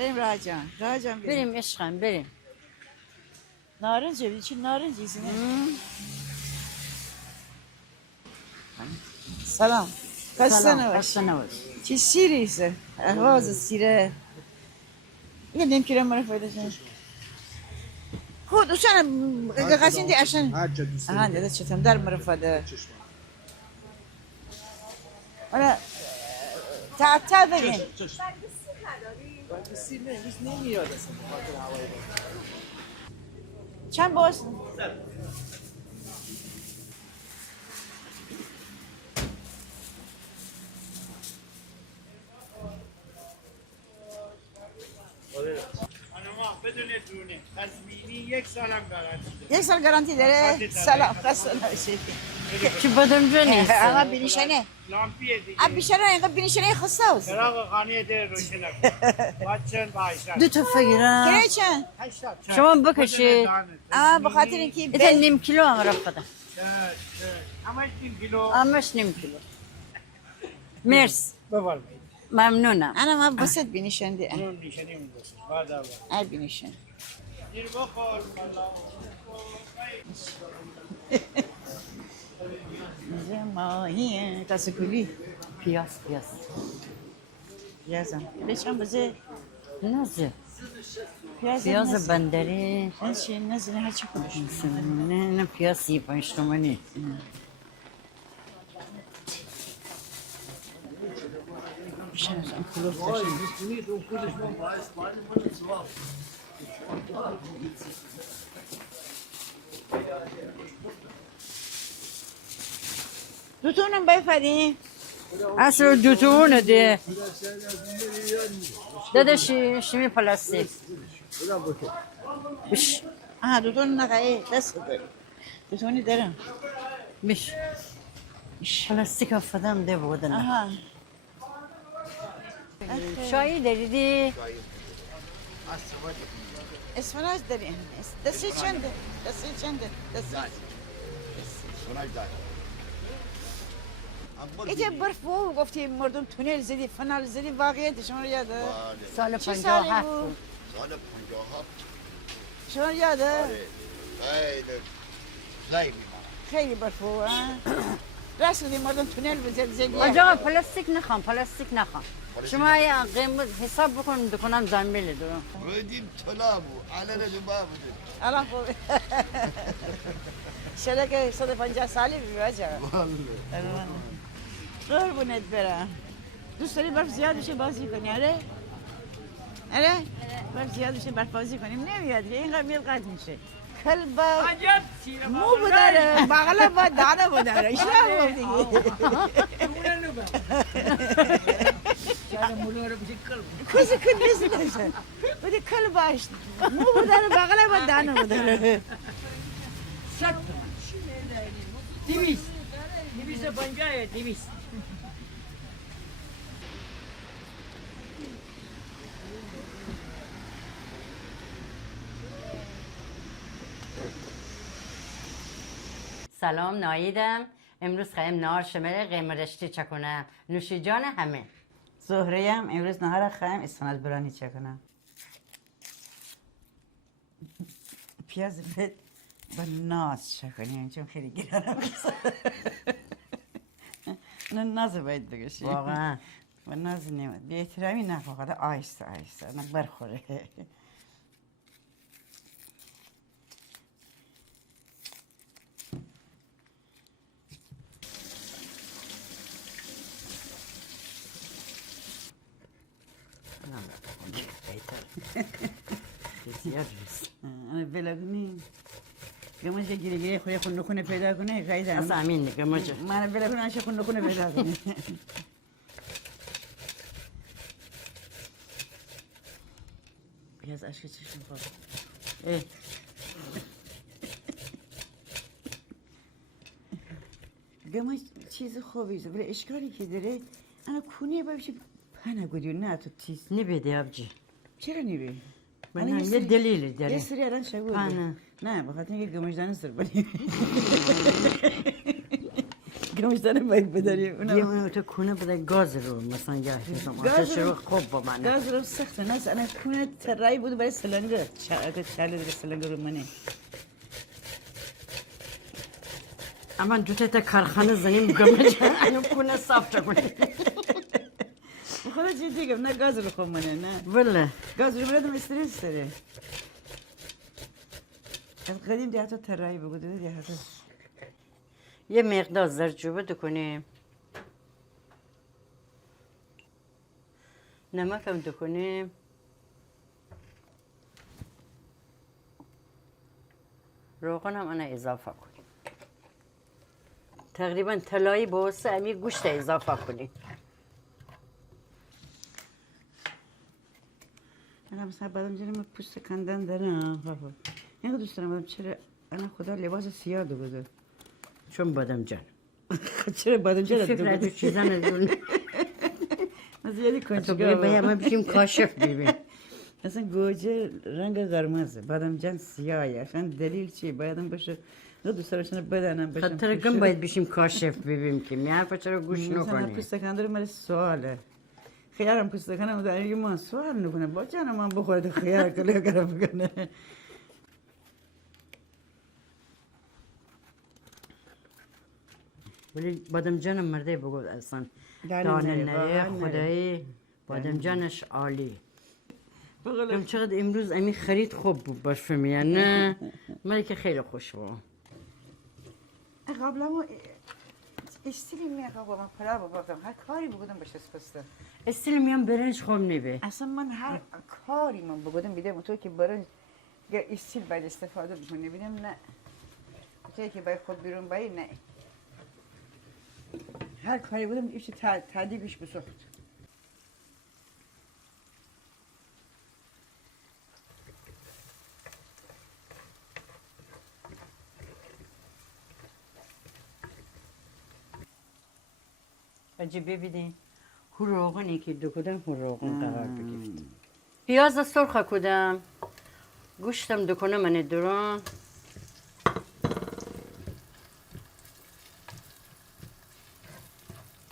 بریم راجان بریم. بریم عشقم بریم. نارنجه چی نارنجی زنه. سلام. خسته نباش. چی سیریسه؟ اهواز سیره. یه نیم کیلو مرا فایده شد. خود دوستان قاچین دی اشن. آها نه چطور در مرا فایده. حالا تا ببین. چند باز؟ بدون دونه تضمینی 1 سالم گارانتی داره. 1 سال گارانتی داره. سلام خسته نباشید. چی بدون نیست. آقا بینیشنه. لامپیه دیگه. اب بیشتر اینقدر بینیشنه خسته است. چراغ خانه در روشن بچن بایشان. 2 فگیرم. کرای چند؟ 80. شما بکشید. بخاطر اینکه ایتا نیم کیلو هم رفته. همش نیم کیلو. همش نیم کیلو. مرس. بفرمایید. ممنونم. انا ما بسط بینیشنده. اون نشانی می‌دست. بعد اول. ای بینیشن. دیر بخور. ماهی تاسکولی. پیاز. پیازم. لچم بزه. نازه. پیاز بندری. نزنه هرچی کنش. نه پیاز 35 تومانی. شنزم کلوف داشتم. دوتونم بفرین. اصلا 2 تونه ده. داده شیمی پلاستیک. بش. دوتون نقایه دست دارم. دوتونی دارم. بش. پلاستیک افتادم ده بودن. شایی داریدی؟ اسفناج داریم. دستی چنده؟ اینجا برف بود گفتی مردم تونل زدی فنال زدی واقعیت شما رو یاده؟ سال چه 57 بود؟ بود. سال 57 شما رو یاده؟ خیلی خیلی برف بود رسیدی مردم تونل زدی آجا پلاستیک نخوام شما یا قیمت حساب بکن دکنم زنبیل دو بودیم طلا بود علن جبا بودیم الان خوبه شده که 150 سالی بیواجه قربونت برم دوست داری برف زیاد بشه بازی کنی آره؟ برف زیاد بشه برف بازی کنیم نمیاد اینقدر میل قد میشه کلبا مو بوداره بغلا با دانه بوداره اشترا بود دیگه کسی کن نیست نشه بودی کلباش مو بوداره بغلا با دانه بوداره 250 سلام ناییدم امروز خواهیم نهار شمره قیمه رشتی چکنم نوشی جان همه زهره هم امروز نهار خواهیم اسفناج برانی چکنم پیاز بد با ناز چکنیم چون خیلی گرانم نه ناز باید بگشی واقعا با ناز نمید بی احترامی نکن خدا آیسته نه برخوره زیاد روز بلگونی گمانش گیری گیری خوی خونه پیدا کنه خیلی دارم اصلا امین نگه مجا من بلگونه هشه خونه پیدا کنه پیاز اشک چشم خواب گمانش چیز خوبیست ولی اشکالی که داره انا کونیه باشه پنه گودیو نه تو تیز نبیده ابجی چرا نیبه؟ من یه دلیلی داره یه سری الان شگوه پنه نه بخاطر اینکه گمشدن سر بانی کمشتن باید بداری اونو تو کنه بده گاز رو مثلا یا آتش رو خوب با من گاز رو سخت نه انا کنه ترای بود برای سلنگر چاله در سلنگر رو منه اما دوتا تا کارخانه زنیم گمه اینو کنه صاف کنه خدا چی دیگم نه گاز رو خوب منه نه بله گاز رو بردم استرس داره از قدیم دیگه حتی ترای بگو دیگه حتی یه مقدار زرچوبه دکنیم نمک هم دکنیم روغن هم انا اضافه کنیم تقریبا طلایی به واسه امی گوشت اضافه کنیم انا مثلا بعدم جنم پوست کندن دارم اینقدر دوست دارم بدم چرا انا خدا لباس سیاه دو بده چون بادم جان چرا بدم چرا فکر از دو چیزا ندون از یادی تو کنچگاه باید ما بشیم کاشف ببین اصلا گوجه رنگ قرمزه بعدم جن سیاهه اصلا دلیل چیه بایدم باشه دو دوست دارم بدنم بشم خاطر کم باید بشیم کاشف ببینیم که می حرفا چرا گوش مثلا نکنیم پوست کندر مال سواله خیارم پوست کنم در این ما سوال نکنه با جان من بخورد خیار کلی کارم بکنه ولی بادم جانم مرده بگو اصلا دانه دانه نره، نره واقعا نره. خدایی بادم جانش عالی هم چقدر امروز امی خرید خوب بود باش فهمیه نه مالی که خیلی خوش بود قبلا ما استیلی میخوام با من پلا بگفتم هر کاری بگودم باشه پسته استیل میام برنج خوب نیبه اصلا من هر کاری من بگودم بیدم تو که برنج یا استیل باید استفاده بکنی بیدم نه تو که باید خود بیرون باید نه هر کاری بودم ایشی تعدیبش بسخت اجی ببینی هو روغنی که دو کدم هو روغن قرار بگیفت پیاز سرخ کدم گوشتم دو کنه من درون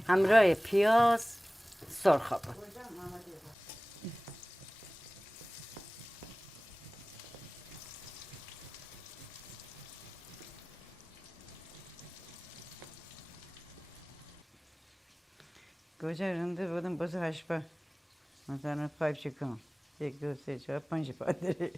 همراه پیاز سرخ بود گوجه رنده بودم باز هشپا مثلا 5 چکم 1 2 3 4 5 پا داره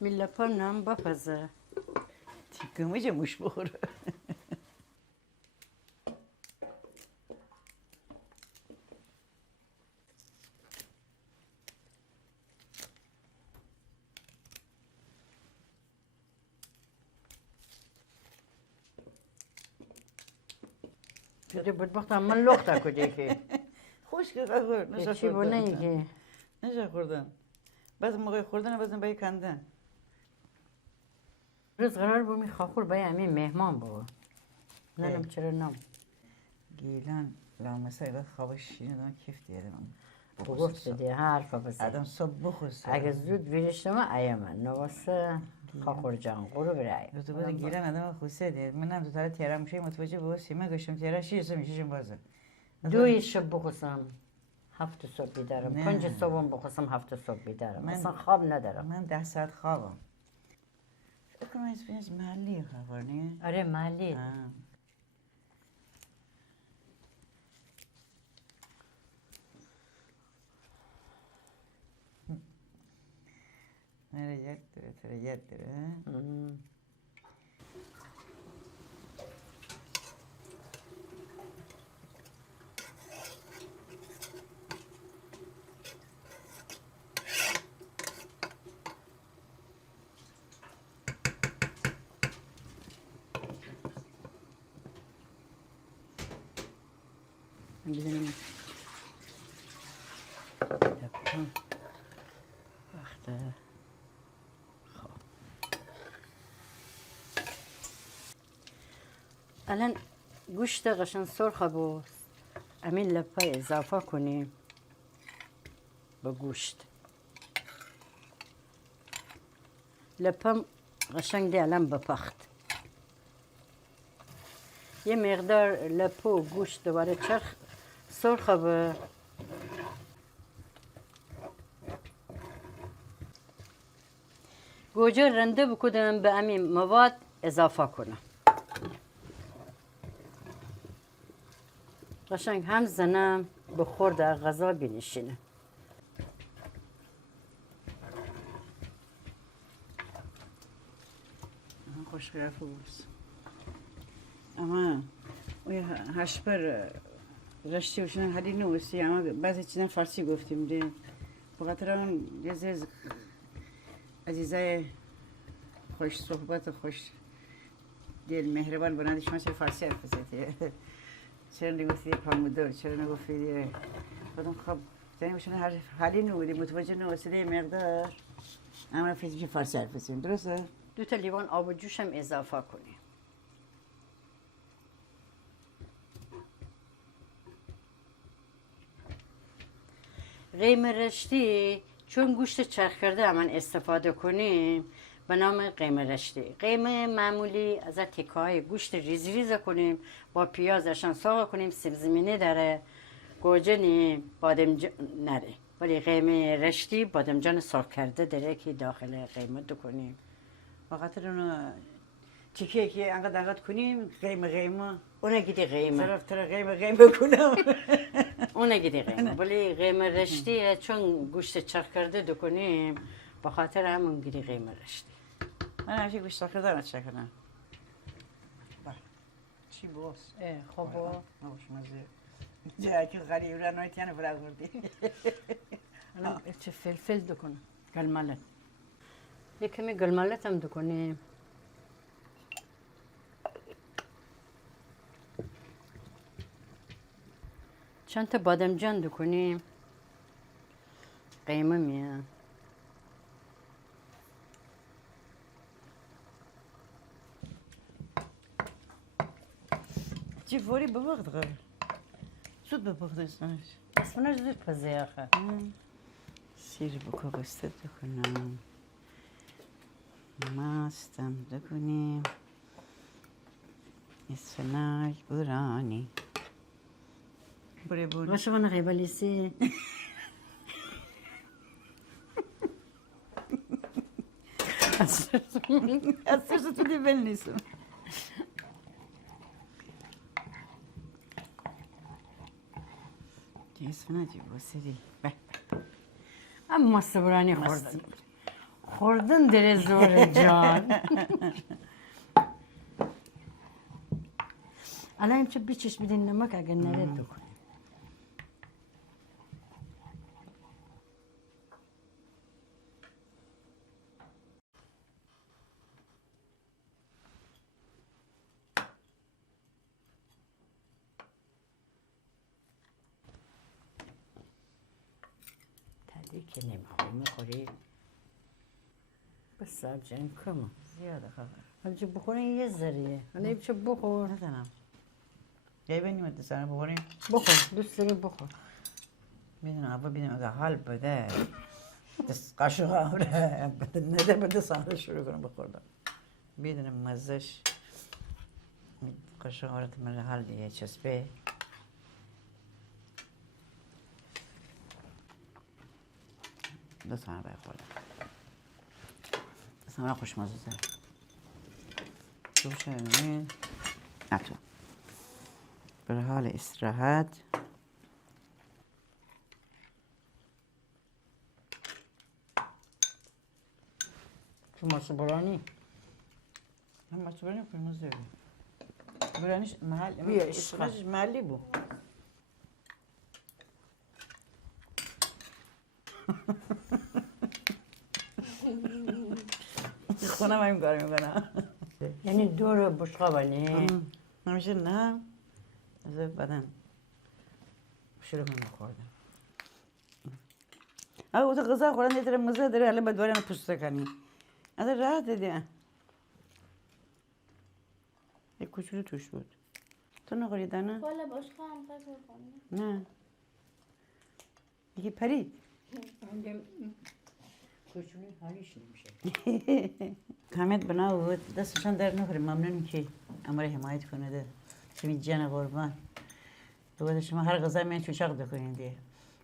میلا پا نام بپزه تیکمه چه موش بخوره دیگه بدبخت من لخت کدی که خوش که خورد نشه چی بونه ای که نشه خوردن بعض موقع خوردن بعض موقع کندن روز قرار بود می خاخور باید همین مهمان بود نرم چرا نام گیلان لامسه ایقا خوابش شینه دارم کیف دیدم بگفت دیگه حرفا بزن آدم صبح بخوسته اگه زود بیرشتم ایام نواسه خاخور جان قرو برای تو بود گیلان آدم خوسته دید منم تو طرف تیرم میشه متوجه به سیمه گشتم تیره شیش میشم بازه دوی شب بخواسم 7 صبح بیدارم نه. 5 صبحم بخواسم 7 صبح بیدارم من- اصلا خواب ندارم من 10 ساعت خوابم فکر کنم از محلی خبر نه آره مالی آه. نره یاد داره تره یاد داره بزنیم وقته خب الان گوشت قشن سرخ بود همین لپه اضافه کنیم به گوشت. لپم قشنگ دی الان بپخت. یه مقدار لپه و گوشت دوباره چرخ سرخ به گوجه رنده بکنم به همین مواد اضافه کنم. قشنگ هم زنم بخور در غذا بنشینه. خوش قیافه بود. اما هشپر رشتی وشون حالی نوستی اما بعضی چیزا فارسی گفتیم ده. بخاطر اون یه عزیزای خوش صحبت و خوش دل مهربان بنادی شما چرا فارسی حرف بزنید؟ چرا نگفتی پامودور؟ چرا نگفتی؟ خودم خب زنیمشون هر حالی نبودی متوجه نوسیده مقدار اما فکر میشه فارسی حرف بزنیم درسته؟ 2 لیوان آب و جوش هم اضافه کنیم. قیم رشتی چون گوشت چرخ کرده همان استفاده کنیم به نام قیم رشتی. قیم معمولی از تکه های گوشت ریز ریز کنیم با پیازشان ساق کنیم سبزمینی داره گوجه نیم بادمجان نره ولی قیم رشتی بادمجان سرخ کرده داره که داخل قیمت کنیم. بخاطر اونو تیکه که انقدر کنیم قیمه اونه گیدی قیمه طرف قیمه کنم اونه گیدی قیمه ولی قیمه رشتی چون گوشت چرخ کرده کنیم به خاطر همون گیدی قیمه رشتی. من همیشه گوشت چرخ کرده چه کنم چی باز؟ خب نباش مزه جایی که غریب را نایتی هنه برا گردی الان چه فلفل دکنم گلملت یه کمی گلملت هم دکنیم. چند تا بادمجان دکنیم قیمه میاد. چی فوری ببخت غیر زود ببخت استانش اسمونش زود پزه آخه سیر بکو بسته دکنم ماستم دکنیم اسفناج برانی بره بون باشه من غیبه لیسی از سرس تو دی بل نیستم اسفناجی بسیدی اما صبرانی خوردن در زور جان. الان چه بیچش بیدین نمک اگر نرید بکنیم. تدی که نمیخوری میخوری بس جن کم زیاده خبر حالا بخورین یه ذریعه حالا چه بخور ندنم یه بینیم دستانه بخوریم بخور دوست داری بخور میدونم اول بینیم اگه حال بده دست قاشق آمره نده به دستانه شروع کنم بخوردم میدونم مزش قاشق آمره تمره حال دیگه چسبه دستانه باید خوردم دستانه خوشمزه زد تو شدید نتو بر حال استراحت چون ماسه برانی هم ماسه برانی خوشمزه داری برانیش بیا محلی بود خونم همین کار میکنم یعنی دور بشقا بانی همیشه نه از بدن شروع کنم بخوردم او تو غذا خوردن دیتر مزه داره الان باید برای پوسته کنی از راحت دیدیم یک کوچولو توش بود تو نخوری دانا؟ والا باشقا هم غذا کنم. نه دیگه پرید کوچولوی حالیش نمیشه. کامت بنا بود دستشان در نخوریم ممنونیم که امر حمایت کنه ده شمی جان قربان بود شما هر غذا میان چوچاق بکنین دیگه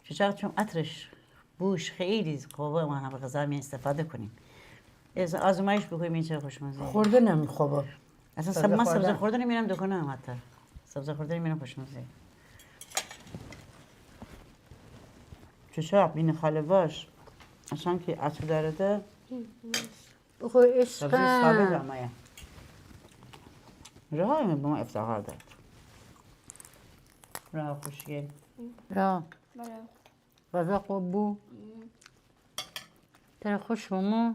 چوچاق چون عطرش بوش خیلی قوه ما هم غذا می استفاده کنیم از آزمایش بکنیم این چه خوشمزه خورده نمیخوابه. اصلا سبزه من خوردن. سبزه خوردن میرم دکانم حتی سبزه خوردن میرم خوشمزه چوچاق بین خاله باش اصلا که عطر داره ده بخور سبزی ثابت عشقم. همه راه به ما افتخار داد راه خوشگل را بله. غذا خوب بو. ترى خوش ماما.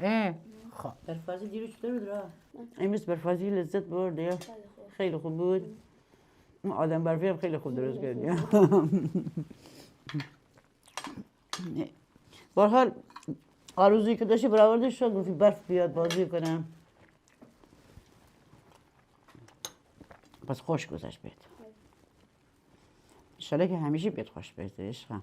ايه خب برفازی دیرو چطور بود راه؟ امروز برفازی لذت برد یا خیلی خوب بود اون آدم برفی هم خیلی خوب درست کرد یا به هر حال آرزویی که داشتی برآورده شد گفتی برف بیاد بازی کنم پس خوش گذشت بهت انشالله که همیشه بهت خوش بهت عشقم